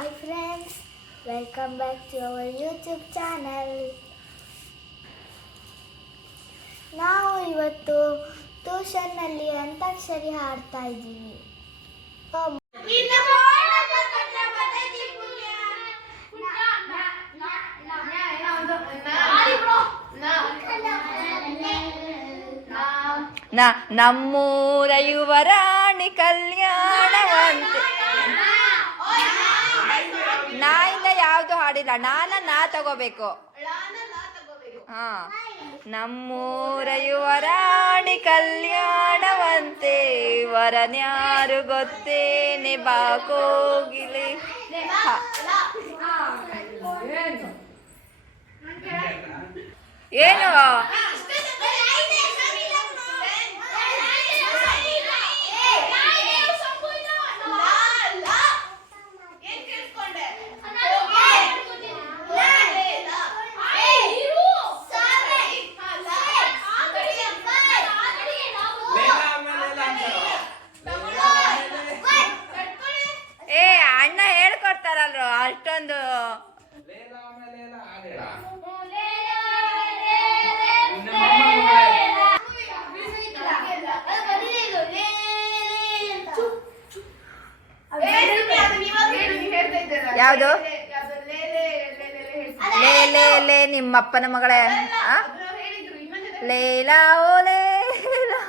Hi friends, welcome back to our YouTube channel. ನಾವು ಇವತ್ತು ಟ್ಯೂಷನ್ನಲ್ಲಿ ಅಂತಾಕ್ಷರಿ ಹಾಡ್ತಾ ಇದ್ದೀವಿ. ನಮ್ಮೂರ ಯುವರಾಣಿ ಕಲ್ಯಾಣವಂತೆ. ನಾ ಇಂದ ಯಾವ್ದು ಹಾಡಿಲ್ಲ, ನಾ ತಗೋಬೇಕು. ಹಾ, ನಮ್ಮೂರ ಯುವರಾಣಿ ಕಲ್ಯಾಣವಂತೆ, ವರನ್ಯಾರು ಗೊತ್ತೇನೆ ಬಾಕೋಗಿಲೆ. ಏನು ಅಣ್ಣ ಹೇಳ್ಕೊಡ್ತಾರಲ್ರು ಅಷ್ಟೊಂದು. ಯಾವುದು ಲೇ ಲೇ ಲೇ ನಿಮ್ಮಪ್ಪನ ಮಗಳೇ ಲೇಲಾ ಓ ಲೇಲಾ.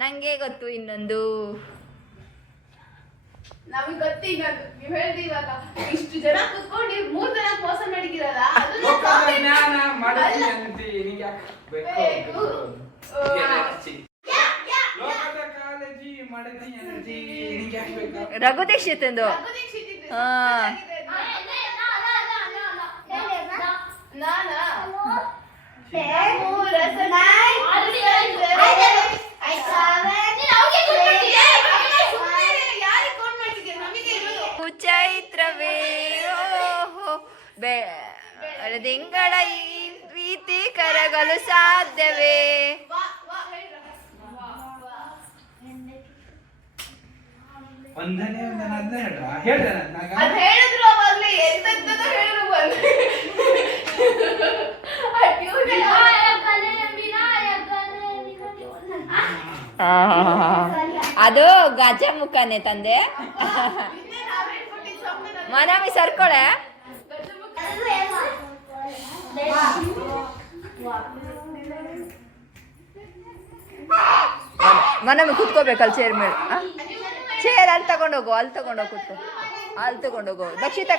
ನಂಗೆ ಗೊತ್ತು ಇನ್ನೊಂದು. ನಮಗೆ ಗೊತ್ತು ಇನ್ನೊಂದು. ನೀವು ಹೇಳ್ದಿ ಇವಾಗ ಇಷ್ಟು ಜನ ಕುತ್ಕೊಂಡು 3 ಜನ ಮೋಸ ಮಾಡಿದಿರಲ್ಲ, ರಘು ದೀಕ್ಷಿತ್ ಎಂದು. ಚೈತ್ರವೇ ಬೆಳದಿಂಗಳ ಈ ಪ್ರೀತಿ ಕರಗಲು ಸಾಧ್ಯವೇ. ಹೇಳಿದ್ರು ಅವಾಗ್ಲೇ ಎಂತದ್ದು ಹೇಳಿದ್ರು ಬಂದು ಅದು ಗಜಮುಖನೇ ತಂದೆ. ಮನವಿ ಸರ್ಕೊಳೆ. ಮನವಿ ಕುತ್ಕೋಬೇಕಲ್ಲ ಚೇರ್ ಮೇಲೆ. ಚೇರ್ ಅಲ್ಲಿ ತಗೊಂಡೋಗು, ಅಲ್ಲಿ ತಗೊಂಡೋಗಿ ಕುತ್ಕೋ, ಅಲ್ಲಿ ತಗೊಂಡೋಗು. ದಕ್ಷಿತ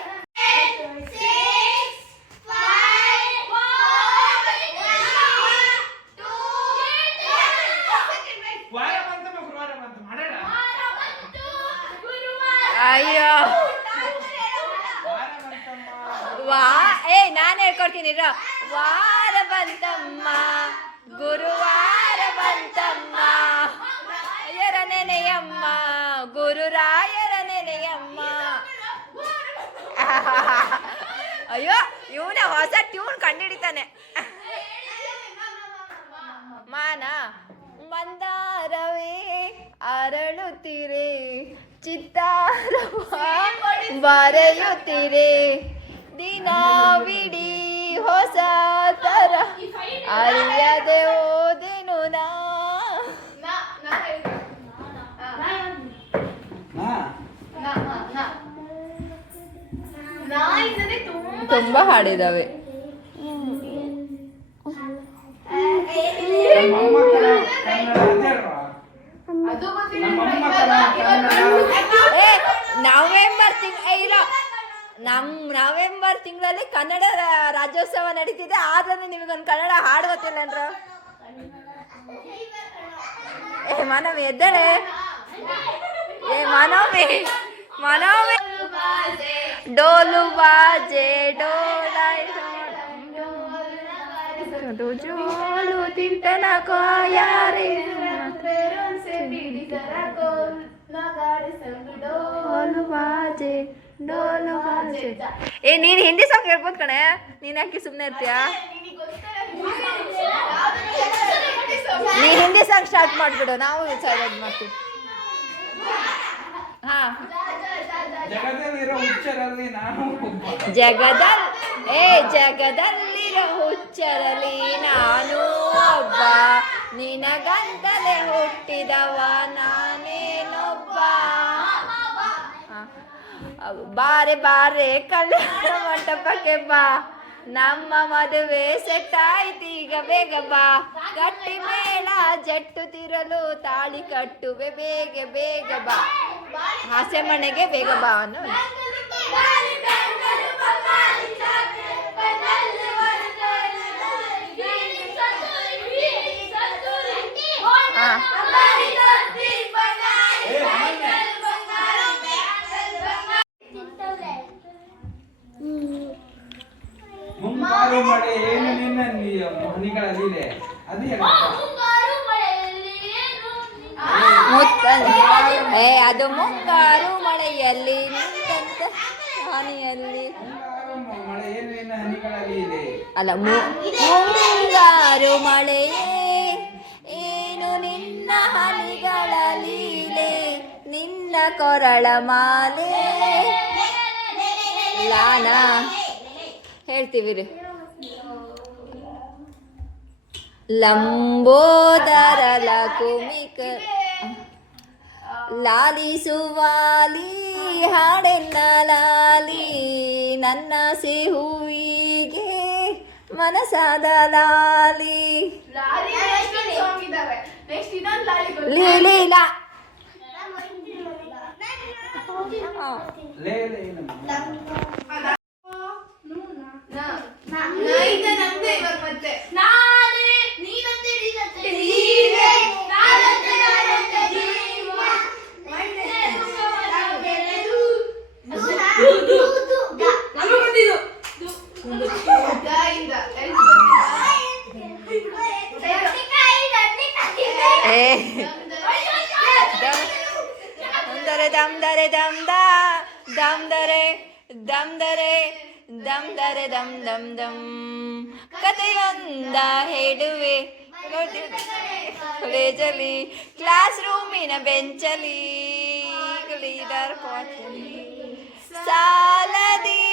ಅಯ್ಯೋ ನಾನು ಹೇಳ್ಕೊಡ್ತೀನಿ. ವಾರ ಬಂತಮ್ಮ ಗುರುವಾರ ಬಂತಮ್ಮ, ರಾಯರ ನೆನೆಯಮ್ಮ ಗುರುರಾಯರ ನೆನೆಯಮ್ಮ. ಅಯ್ಯೋ ಇವನೇ ಹೊಸ ಟ್ಯೂನ್ ಕಂಡುಹಿಡಿತಾನೆ. ಮಾನ ಮಂದಾರವೇ ಅರಳುತ್ತೀರೆ, ಚಿತ್ತಾರವ ಬರೆಯುತ್ತೀರೆ, ದಿನವಿಡೀ ಹೊಸ ತರ ಅರಿಯದೆ ಓದೆನು ನಾ. ತುಂಬಾ ಹಾಡಿದಾವೆ. ನವೆಂಬರ್ ತಿಂಗಳಲ್ಲಿ ಕನ್ನಡ ರಾಜ್ಯೋತ್ಸವ ನಡೀತಿದೆ, ಆದ್ರೆ ನಿಮಗೊಂದು ಕನ್ನಡ ಹಾಡು ಗೊತ್ತಿಲ್ಲ. ಮನವಿ ಎದ್ದಳೆ. ಮನವಿ ಡೋಲು ಬಾಜೆ ಜೋಲು ತಿಂತನ ಕೋಯಾರೆ ಡೋಲು ಬಾಜೆ ಡೋಲು ಬಾಜೆ. ಏ ನೀನ್ ಹಿಂದಿ ಸಾಂಗ್ ಹೇಳ್ಬೋದು ಕಣೆ, ನೀನ್ ಯಾಕೆ ಸುಮ್ಮನೆ ಇರ್ತೀಯಾ? ನೀ ಹಿಂದಿ ಸಾಂಗ್ ಸ್ಟಾರ್ಟ್ ಮಾಡ್ಬಿಡು, ನಾವು ಸೈಲೆಂಟ್ ಮಾಡ್ತೀವಿ. ಹಾ, ಜಗದಲ್ಲಿರೋ ಹುಚ್ಚರಲ್ಲಿ ನಾನು ಒಬ್ಬ. ಜಗದಲ್ಲಿರೋ ಹುಚ್ಚರಲ್ಲಿ ನಾನು ಒಬ್ಬ, ನಿನಗಂತಲೇ ಹುಟ್ಟಿದವ ನಾನೇನೊಬ್ಬ. ಬಾರೆ ಬಾರೆ ಕಲ್ಯಾಣ ಮಂಟಪಕ್ಕೆ ಬಾ, ನಮ್ಮ ಮದುವೆ ಸೆಟ್ ಆಯ್ತೀಗ ಬೇಗ ಬಾ. ಗಟ್ಟಿ ಮೇಳ ಜಟ್ಟು ತಿರಲು ತಾಳಿ ಕಟ್ಟುವೆ ಬೇಗ ಬೇಗ ಬಾ, ಹಾಸ್ಯ ಮನೆಗೆ ಬೇಗ ಬಾ ಅನ್ನು. ಮುಂಗಾರು ಮಳೆ ಏನು ನಿನ್ನ ಹನಿಗಳಲ್ಲಿದೆ ಅದು ಅದು ಮುಂಗಾರು ಮಳೆಯಲ್ಲಿ ನಿಂತಂತ ಹಾನಿಯಲ್ಲಿ. ಮಳೆ ಏನು ನಿನ್ನ ಹನಿಗಳಲ್ಲಿ ಇದೆ. ಅಲ್ಲ, ಮುಂಗಾರು ಮಳೆಯೇ ಏನು ನಿನ್ನ ಹನಿಗಳ ಲೀಲೆ, ನಿನ್ನ ಕೊರಳ ಮಾಲೆ. ಲಾನಾ ಹೇಳ್ತೀವಿ ರೀ. ಲಂಬೋದರ ಲಕುಮಿಕ ಲಾಲಿಸುವಾಲಿ ಹಾಡೆನ್ನ ಲಾಲಿ, ನನ್ನ ಹೂವಿಗೆ ಮನಸಾದ ಲಾಲಿ. ಲೀಲೀಲಾ ದಮ್ದರೆ ದಮ್ದಾ ದಮ್ದರೆ ದಮ್ದರೆ ದಮ್ದರೆ ದಮ್ ದಮ್ ದಮ್. ಕಥೆಯೊಂದ ಹೇಳುವೆ ಕಾಲೇಜಲ್ಲಿ, ಕ್ಲಾಸ್ ರೂಮಿನ ಬೆಂಚಲಿ, ಲೀಡರ್ ಪಾಚಲಿ ಸಾಲದಿ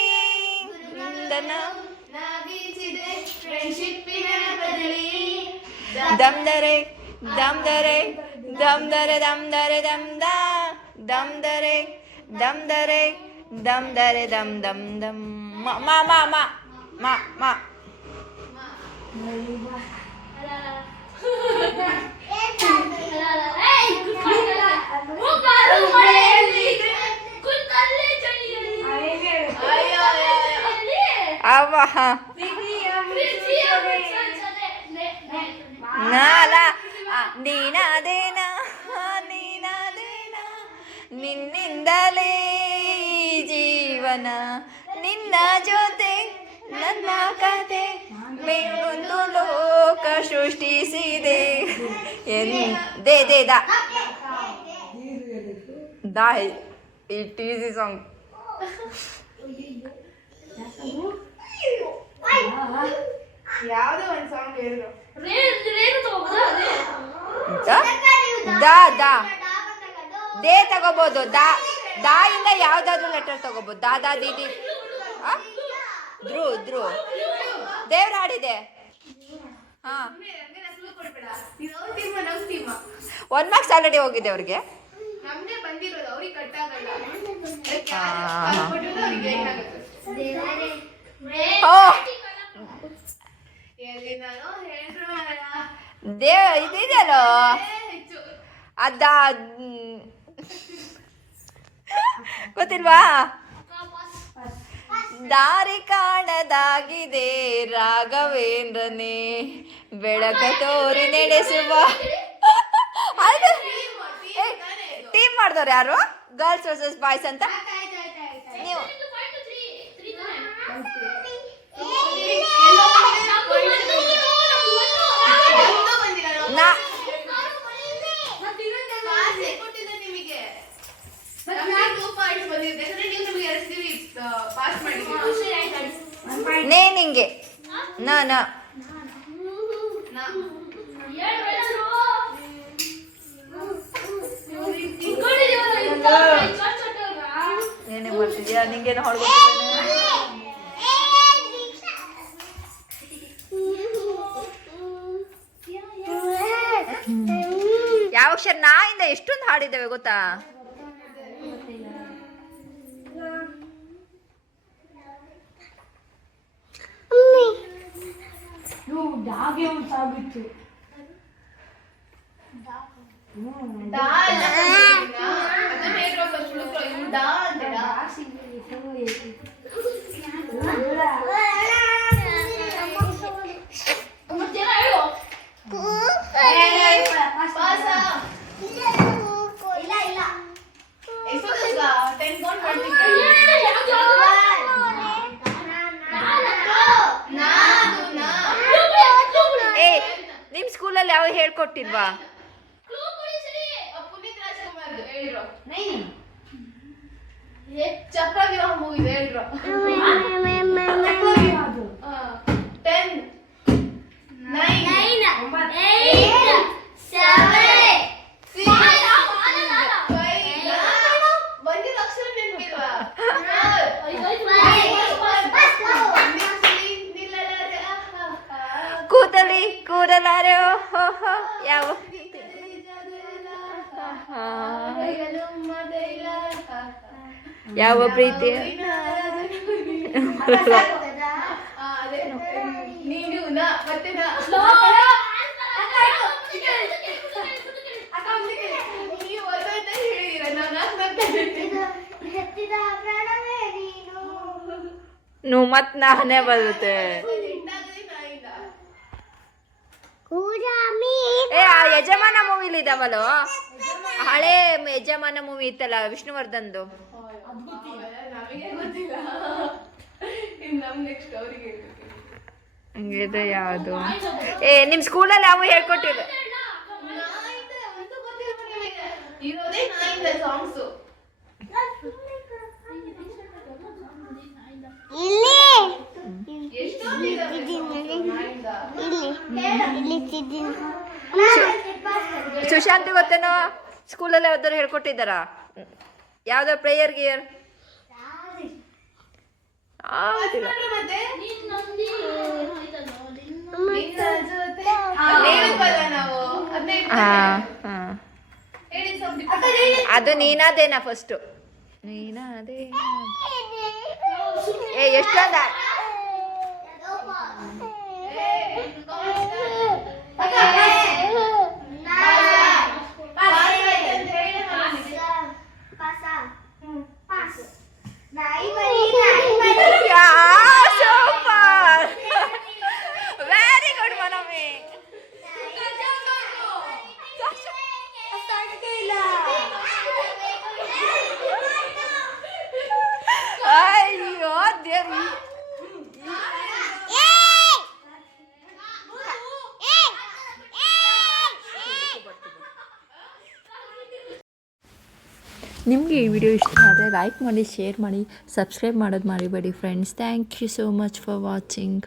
ದಮ್ದರೆ ದಮ್ದರೆ ದಮ್ದರೆ ದಮ್ದರೆ ದಮ್ದ ದಮ್ದರೆ ದಮ್ದರೆ ದಮ್ದರೆ ದಮ್ ದಮ್ ದಮ್. ಮಾ ಮಾ ಮಾ ಮಾ ಮಾ ಮಾ ಅವ ನಾಲ ನೀನಾದೇನಾ ನೀನಾದೇನಾ, ನಿನ್ನಿಂದಲೇ ಜೀವನ, ನಿನ್ನ ಜೊತೆ ನನ್ನ ಕತೆ, ಬೇರೊಂದು ಲೋಕ ಸೃಷ್ಟಿಸಿದೆ. ದೇ ದೇ ದಾ ದಾ ಇಟ್ ಈಸಿ ಸಾಂಗ್. ಯಾವ್ದೋ ಒಂದು ಸಾಂಗ್ ಹೇಳಿದ್ರು. ದಾ ದಾ ದೇ ತಗೋಬಹುದು. ದಾ ದಾ ಇಂದ ಯಾವ್ದಾದ್ರು ಲೆಟರ್ ತಗೋಬಹುದು. ದಾದಾ ದೀದಿ ಧ್ರು ದೇವ್ರ ಹಾಡಿದೆ. ಹಾ, 1 ಮಾರ್ಕ್ಸ್ ಆಲ್ರೆಡಿ ಹೋಗಿದೆ ಅವ್ರಿಗೆ. ನಮ್ಗೆ ಬಂದಿರೋದು ಅವ್ರಿಗೆ ಕಟ್ ಆಗಲ್ಲ. ಎಲ್ಲಿ ನಾನು ಇದೆಯಲ್ಲೋ ಅದ ಗೊತ್ತಿಲ್ವಾ? ದಾರಿ ಕಾಣದಾಗಿದೆ ರಾಘವೇಂದ್ರನೇ, ಬೆಳಕ ತೋರಿ ನಡೆಸುವ. ಟೀಮ್ ಮಾಡಿದವ್ರು ಯಾರು? ಗರ್ಲ್ಸ್ ವರ್ಸಸ್ ಬಾಯ್ಸ್ ಅಂತ. ನೀವು ನಿಮಗೆ 2 ಪಾಯಿಂಟ್ಸ್ ಬಂದಿದೆ. ನೀವು 2 ನೇನಿಂಗೆ ನ ನ ಏನೇ ಮಾಡ್ತಿದ್ಯಾ ನಿಂಗೇನು ಹೊಡ್ಕೊತಿದ್ದೇನೆ ಯಾವ ಅಕ್ಷರ ನಾಯಿಂದ ಎಷ್ಟೊಂದು ಹಾಡಿದ್ದೇವೆ ಗೊತ್ತಾ ಏ ನಿಮ್ ಸ್ಕೂಲಲ್ಲಿ ಯಾವ ಹೇಳ್ಕೊಟ್ಟಿಲ್ವಾ ಚಕ್ರವ್ಯೂಹ ಮೂವಿ ಹೇಳ್ರು 10 9 ಒಂದೇ ಅಕ್ಷರ ನೆನಪಿಲ್ವಾ ಕೂದಲಿ ಕೂದಲಾರೆ ಯಾವ ಯಾವ ಪ್ರೀತಿ ನೀನು ಮತ್ತೆ ನೀವು ಮತ್ ನಾನೇ ಬರುತ್ತೆ ಏ ಆ ಯಜಮಾನ ಮೂವಿಲಿ ಇದಾವಲ್ಲ ಹಳೆ ಯಜಮಾನ ಮೂವಿ ಇತ್ತಲ್ಲ ವಿಷ್ಣುವರ್ಧನ್ದು ನಮಗೆ ಗೊತ್ತಿಲ್ಲ ನಮ್ ನೆಕ್ಸ್ಟ್ ಅವ್ರಿಗೆ ಹಂಗಿದೆ ಯಾವುದು ಏ ನಿಮ್ ಸ್ಕೂಲಲ್ಲಿ ಯಾವ ಹೇಳ್ಕೊಟ್ಟಿಲ್ಲ ಇರೋದೇ ನಾಯಿಂದ ಸಾಂಗ್ಸು ಸುಶಾಂತ್ ಗೊತ್ತೇನೋ ಸ್ಕೂಲಲ್ಲಿ ಯಾವ್ದಾರು ಹೇಳ್ಕೊಟ್ಟಿದ್ದಾರ ಯಾವ್ದೋ ಪ್ರೇಯರ್ ಗಿಯರ್ ಅದು ನೀನಾದೇನಾ ಫಸ್ಟ್ ನೀನಾದೇ ಏ ಎಷ್ಟೊಂದ ವೆರಿ ಗುಡ್ ಮನಮಿ ಅಯ್ಯೋ ದೇವಿ ನಿಮಗೆ ಈ ವಿಡಿಯೋ ಇಷ್ಟ ಆದರೆ ಲೈಕ್ ಮಾಡಿ ಶೇರ್ ಮಾಡಿ ಸಬ್ಸ್ಕ್ರೈಬ್ ಮಾಡೋದು ಮರಿಬೇಡಿ friends thank you so much for watching